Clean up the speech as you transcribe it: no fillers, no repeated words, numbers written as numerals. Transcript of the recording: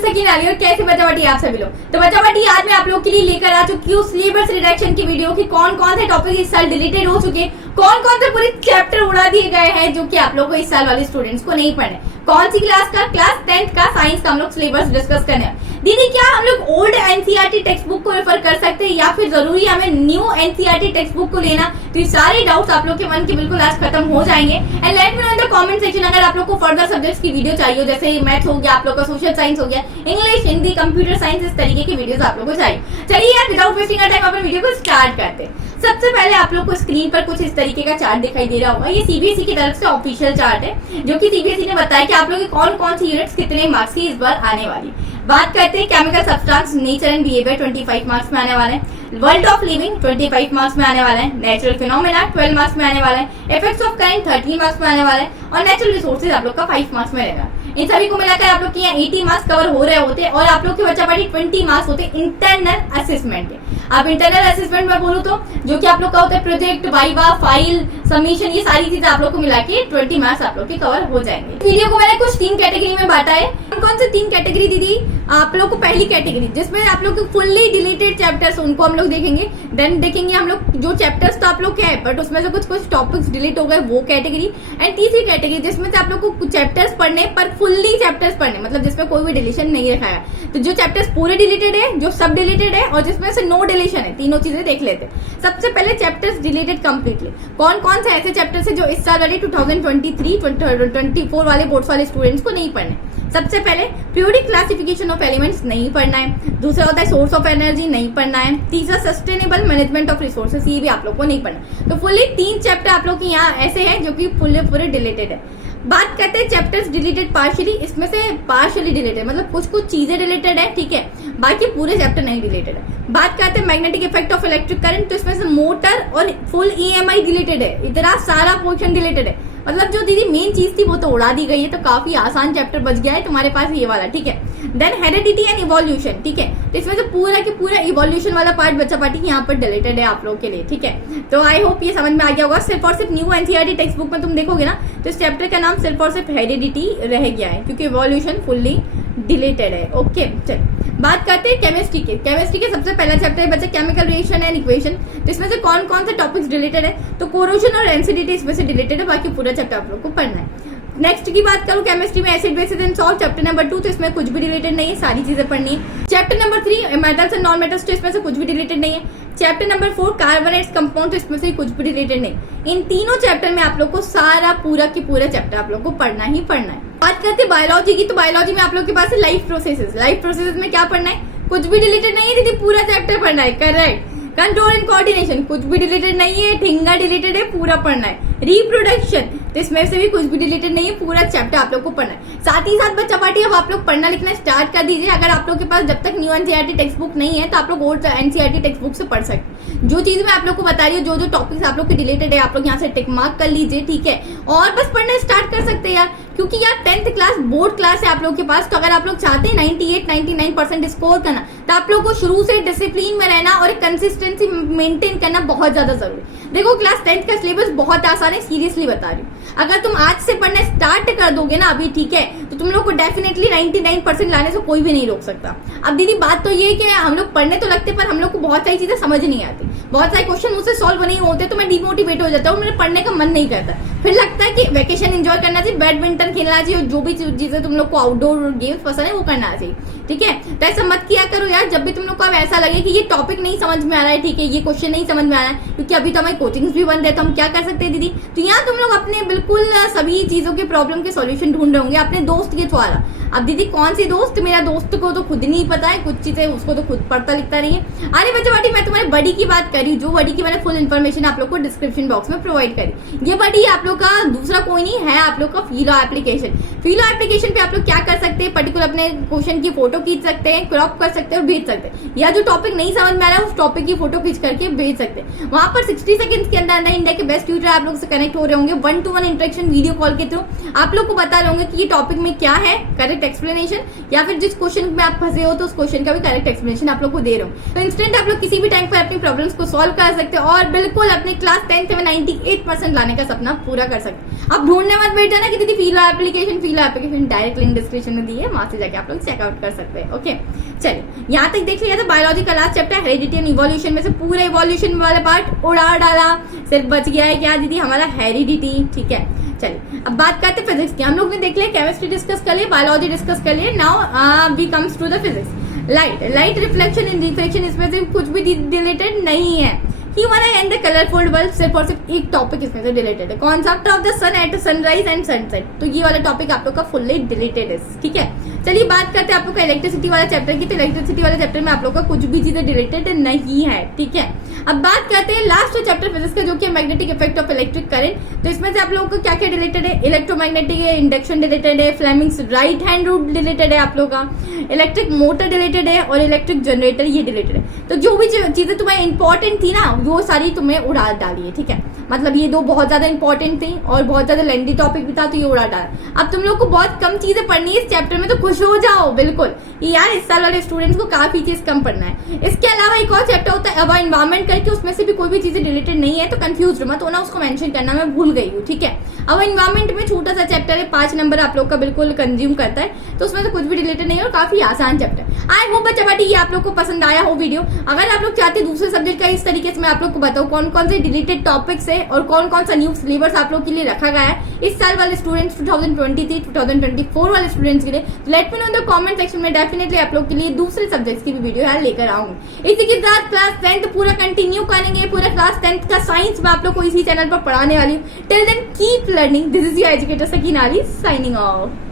सकीन अली और कैसे बच्चा बाटी आप सभी लोग। तो बच्चा बाटी आज मैं आप लोग के लिए लेकर आ चुकी हूँ सिलेबस रिडक्शन की वीडियो की कौन कौन से टॉपिक इस साल डिलीटेड हो चुके हैं, कौन कौन से पूरे चैप्टर उड़ा दिए गए हैं जो कि आप लोग को इस साल वाले स्टूडेंट्स को नहीं पढ़ने। कौन सी क्लास का, क्लास 10th का साइंस का हम लोग सिलेबस डिस्कस करने हैं। दीदी क्या हम लोग ओल्ड एनसीईआरटी टेक्स्ट बुक को रेफर कर सकते हैं या फिर जरूरी है हमें न्यू एनसीईआरटी टेक्स्ट बुक को लेना? तो ये सारे डाउट्स आप लोग के मन के बिल्कुल आज खत्म हो जाएंगे। And let me know in the comment section अगर आप लोग को फर्दर सब्जेक्ट्स की वीडियो चाहिए, जैसे मैथ हो गया, आप लोग का सोशल साइंस हो गया, इंग्लिश, हिंदी, कंप्यूटर साइंस, इस तरीके की वीडियोस आप लोग को चाहिए। चलिए यार विदाउट वेस्टिंग टाइम अपने वीडियो को स्टार्ट करते हैं। सबसे पहले आप लोग को स्क्रीन पर कुछ इस तरीके का चार्ट दिखाई दे रहा होगा। ये सीबीएसई की तरफ से ऑफिशियल चार्ट है जो कि सीबीएसई ने बताया कि आप लोग की कौन कौन सी यूनिट्स कितने मार्क्स की इस बार आने वाली। बात करते हैं chemical substance, nature and behaviour 25 marks में आने वाले हैं। वर्ल्ड ऑफ लिविंग 25 मार्क्स में आने वाला है। नेचुरल फिनोमेना 12 मार्क्स में आने वाला है। इफेक्ट्स ऑफ करंट 13 मार्क्स में आने वाला है और नेचुरल रिसोर्सेज आप लोग का 5 मार्क्स में रहेगा। इन सभी को मिलाकर आप लोग के यहाँ 80 मार्क्स कवर हो रहे होते और आप लोग के बच्चा पार्टी 20 मार्क्स होते इंटरनल असेसमेंट के। अब इंटरनल असेसमेंट में बोलूं तो जो कि आप लोग का होता है प्रोजेक्ट, वाइवा, फाइल, सबमिशन, ये सारी चीजें आप लोग को मिला के 20 मार्क्स आप लोग के कवर हो जाएंगे। वीडियो को मैंने कुछ 3 कैटेगरी में बांटा है। कौन से 3 कैटेगरी दीदी? आप लोग को पहली कैटेगरी जिसमें आप लोग फुल्ली डिलीटेड चैप्टर्स उनको हम लोग देखेंगे। देन देखेंगे हम लोग जो चैप्टर्स तो आप लोग के है बट उसमें से कुछ टॉपिक्स डिलीट हो गए, वो कैटेगरी। एंड तीसरी कैटेगरी जिसमें से आप लोग को चैप्टर्स पढ़ने पर फुल्ली चैप्टर्स पढ़ने, मतलब जिसमें कोई भी डिलीशन नहीं रखा है। तो जो चैप्टर्स पूरे डिलीटेड है, जो सब डिलीटेड है और जिसमें से नो डिलीशन है, तीनों चीजें देख लेते हैं। सबसे पहले चैप्टर्स डिलीटेड कंप्लीटली। कौन कौन से ऐसे चैप्टर्स है जो इस साल वाले 2023-24 वाले बोर्ड्स वाले स्टूडेंट्स को नहीं पढ़ने? सबसे पहले पीरियोडिक क्लासिफिकेशन ऑफ एलिमेंट्स नहीं पढ़ना है। दूसरा होता है सोर्स ऑफ एनर्जी, नहीं पढ़ना है। तीसरा सस्टेनेबल मैनेजमेंट ऑफ रिसोर्सेज, ये भी आप लोग को नहीं पढ़ना। तो फुल्ली 3 चैप्टर आप लोग के यहाँ ऐसे हैं जो कि पूरे डिलीटेड है। बात करते हैं चैप्टर्स डिलीटेड पार्शियली। इसमें से पार्शियली डिलीटेड मतलब कुछ चीजें डिलीटेड है, ठीक है, बाकी पूरे चैप्टर नहीं डिलीटेड है। बात करते हैं magnetic effect of electric current, तो इसमें से मोटर और फुल ईएमआई डिलीटेड है। इतना सारा पोर्शन डिलीटेड है, मतलब जो दीदी मेन चीज थी वो तो उड़ा दी गई है। तो काफी आसान चैप्टर बच गया है तुम्हारे पास ये वाला, ठीक है। देन हेरिडिटी एंड इवोल्यूशन, ठीक है, तो इसमें से पूरा के पूरा इवोल्यूशन वाला पार्ट बच्चा पार्टी यहाँ पर डिलीटेड है आप लोग के लिए, ठीक है। तो आई होप ये समझ में आ गया होगा। सिर्फ और सिर्फ न्यू एनसीईआरटी टेक्स्ट बुक में तुम देखोगे ना तो इस चैप्टर का नाम सिर्फ और सिर्फ हेरिडिटी रह गया है क्योंकि इवोल्यूशन फुल्ली डिलीटेड है। ओके चल बात करते हैं केमिस्ट्री के। केमिस्ट्री के सबसे पहला चैप्टर है बच्चा केमिकल रिएक्शन एंड इक्वेशन। तो इसमें से कौन कौन से टॉपिक्स डिलीटेड है? तो कोरोजन और एसिडिटी इसमें से डिलीटेड है, बाकी पूरा चैप्टर आप लोग को पढ़ना है। नेक्स्ट की बात करूं केमिस्ट्री में acid basis and salt chapter number 2, तो इसमें कुछ भी डिलीटेड नहीं है, सारी चीजें पढ़नी है। Chapter number 3 metals and non metals, तो इसमें से कुछ भी डिलीटेड नहीं है। चैप्टर नंबर 4 कार्बोनेट्स कंपाउंड, तो इसमें से कुछ भी डिलीटेड नहीं। इन तीनों चैप्टर में आप लोग को सारा पूरा की पूरा चैप्टर आप लोग को पढ़ना ही पढ़ना है। बात करते हैं बायोलॉजी की, तो बायोलॉजी में आप लोग के पास है लाइफ प्रोसेसेस। लाइफ प्रोसेसेस में क्या पढ़ना है? कुछ भी डिलीटेड नहीं है दीदी, पूरा चैप्टर पढ़ना है, करेक्ट। कंट्रोल एंड कोऑर्डिनेशन, कुछ भी डिलीटेड नहीं है, ठिंगा डिलीटेड है, पूरा पढ़ना है। रिप्रोडक्शन, तो इसमें से भी कुछ भी डिलीटेड नहीं है, पूरा चैप्टर आप लोग को पढ़ना है। साथ ही साथ बच्चा पार्टी अब आप लोग पढ़ना लिखना स्टार्ट कर दीजिए। अगर आप लोग के पास जब तक न्यू एनसीईआरटी टेक्स्ट बुक नहीं है तो आप लोग ओल्ड एनसीईआरटी टेक्स्ट बुक से पढ़ सकते हैं। जो चीज मैं आप लोग को बता रही हूँ, जो टॉपिक्स आप लोग के डिलीटेड है, आप लोग यहाँ से टिक मार्क कर लीजिए, ठीक है, और बस पढ़ना स्टार्ट कर सकते हैं यार। क्योंकि यार 10th क्लास बोर्ड क्लास है आप लोग के पास, तो अगर आप लोग चाहते हैं 98-99% स्कोर करना तो आप लोग को शुरू से डिसिप्लिन में रहना और कंसिस्टेंसी मेंटेन करना बहुत ज्यादा जरूरी। देखो क्लास 10th का सिलेबस बहुत आसान है, सीरियसली बता रही हूँ। अगर तुम आज से पढ़ना स्टार्ट कर दोगे ना अभी, ठीक है, तो तुम लोग को डेफिनेटली 99% लाने से कोई भी नहीं रोक सकता। अब दीदी बात तो ये है कि हम लोग पढ़ने तो लगते पर हम लोग को बहुत सारी चीजें समझ नहीं आती, बहुत सारे क्वेश्चन मुझसे सॉल्व नहीं होते, तो मैं डिमोटिवेट हो जाता हूँ, मेरे पढ़ने का मन नहीं करता। फिर लगता है कि वेकेशन एंजॉय करना चाहिए, बैडमिंटन खेलना चाहिए, जो भी चीजें तुम लोग को आउटडोर गेम्स पसंद है वो करना चाहिए, ठीक है। तो ऐसा मत किया करो यार, जब भी तुम लोग को अब ऐसा लगे कि ये टॉपिक नहीं समझ में आ रहा है, ठीक है, ये क्वेश्चन नहीं समझ में आ रहा है, क्योंकि अभी तो हमारी कोचिंग्स भी बंद है, तो हम क्या कर सकते हैं दीदी? तो यहाँ तुम लोग अपने बिल्कुल सभी चीजों के प्रॉब्लम के सॉल्यूशन ढूंढ रहे होंगे अपने दोस्त के द्वारा। अब दीदी कौन सी दोस्त? मेरा दोस्त को तो खुद नहीं पता है, कुछ चीजें उसको तो खुद पढ़ता लिखता नहीं है। अरे बच्चा बाटी मैं तुम्हारे बडी की बात कर रही हूँ, जो बडी की मैंने फुल इन्फॉर्मेशन आप लोग को डिस्क्रिप्शन बॉक्स में प्रोवाइड करी। ये बडी आप लोग का दूसरा कोई नहीं है, आप लोग का फिलो एप्लीकेशन। फिलो एप्लीकेशन पे आप लोग क्या कर सकते हैं, पर्टिकुलर अपने क्वेश्चन की फोटो खींच सकते हैं, क्रॉप कर सकते हैं और भेज सकते हैं, या जो टॉपिक नहीं समझ में आ रहा है उस टॉपिक की फोटो खींच करके भेज सकते हैं। वहां पर 60 सेकंड्स के अंदर इंडिया के बेस्ट ट्यूटर आप लोग से कनेक्ट हो रहे होंगे 1-to-1 इंटरेक्शन वीडियो कॉल के थ्रू। आप लोग को बता रहे होंगे कि ये टॉपिक में क्या है, करेक्ट एक्सप्लेनेशन, या फिर जिस क्वेश्चन में आप फंसे हो तो उस क्वेश्चन का भी करेक्ट एक्सप्लेनेशन आप लोग को दे रहा हूँ। तो इंस्टेंट आप लोग किसी भी टाइम पर अपनी प्रॉब्लम्स को सॉल्व कर सकते हैं और बिल्कुल अपने क्लास 10th में 98% लाने का सपना पूरा कर सकते हैं। अब ढूंढने मत बैठ जाना कि दीदी फिलो एप्लीकेशन, डायरेक्ट लिंक डिस्क्रिप्शन में दी है, वहां से जाके आप लोग चेकआउट कर सकते हैं। पे। ओके चलिए, यहाँ तक देख लिया था बायोलॉजी का last chapter heredity and evolution में से पूरा इवोल्यूशन वाला पार्ट उड़ा डाला, सिर्फ बच गया है क्या दीदी हमारा हेरिडिटी। ठीक है चलिए, अब बात करते हैं फिजिक्स की। हम लोग ने देख लिया केमिस्ट्री डिस्कस कर लिया, बायोलॉजी डिस्कस कर लिया, now we comes to the physics. Light reflection and reflection, इसमें से कुछ भी रिलेटेड नहीं है। Human eye and the colourful world, सिर्फ और सिर्फ एक टॉपिक इसमें से डिलीटेड है, concept of the sun at sunrise and sunset. तो ये वाला टॉपिक आप लोग का फुल्ली डिलीटेड है। ठीक है चलिए, बात करते हैं आप लोग का इलेक्ट्रिसिटी वाला चैप्टर की। तो इलेक्ट्रिसिटी वाले चैप्टर में आप लोग का कुछ भी चीजें डिलीटेड नहीं है। ठीक है, अब बात करते हैं लास्ट चैप्टर फिजिक्स का, जो कि magnetic effect of electric current. तो इसमें से आप लोगों को क्या क्या डिलीटेड है, इलेक्ट्रोमैग्नेटिक है, इंडक्शन डिलीटेड है, Fleming's right hand rule deleted है आप लोग का, इलेक्ट्रिक मोटर डिलीटेड है और इलेक्ट्रिक जनरेटर ये डिलीटेड है। तो जो भी चीजें तुम्हें इंपॉर्टेंट थी ना वो सारी तुम्हें उड़ा डाली है। ठीक है, मतलब ये दो बहुत ज्यादा इंपॉर्टेंट थी और बहुत ज्यादा लेंथी टॉपिक भी था, तो ये उड़ा डाला। अब तुम लोग को बहुत कम चीजें पढ़नी है इस चैप्टर में, तो खुश हो जाओ बिल्कुल, ये यार इस साल वाले स्टूडेंट्स को काफी चीज कम पढ़ना है। इसके अलावा एक और चैप्टर होता है अब एनवायरमेंट करके, उसमें से भी कोई भी चीजें रिलेटेड नहीं है, तो कंफ्यूज मत होना, उसको मेंशन करना मैं भूल गई हूँ। ठीक है, अब एनवायरमेंट में छोटा सा चैप्टर है, 5 नंबर आप लोग का बिल्कुल कंज्यूम करता है, तो उसमें से कुछ भी रिलेटेड नहीं है और काफी आसान चैप्टर। आई होप बच्चा बाटी ये आप लोग को पसंद आया हो वीडियो। अगर आप लोग चाहते दूसरे सब्जेक्ट का इस तरीके से मैं आप लोग को बताऊं कौन कौन से डिलीटेड टॉपिक्स है और कौन कौन सा न्यू सिलेबस आप लोग के लिए रखा गया है इस साल वाले स्टूडेंट्स 2023 2024 वाले स्टूडेंट्स के लिए, let me know in the comment section में। डेफिनेटली आप लोग के लिए दूसरे सब्जेक्ट्स की भी वीडियो यार लेकर आऊंगी। इसी के साथ क्लास 10th पूरा कंटिन्यू करेंगे, पूरा क्लास 10th का साइंस मैं आप लोग को इसी चैनल पर पढ़ाने वाली हूँ। Till then keep learning, this is your educator Sakina Ali signing of.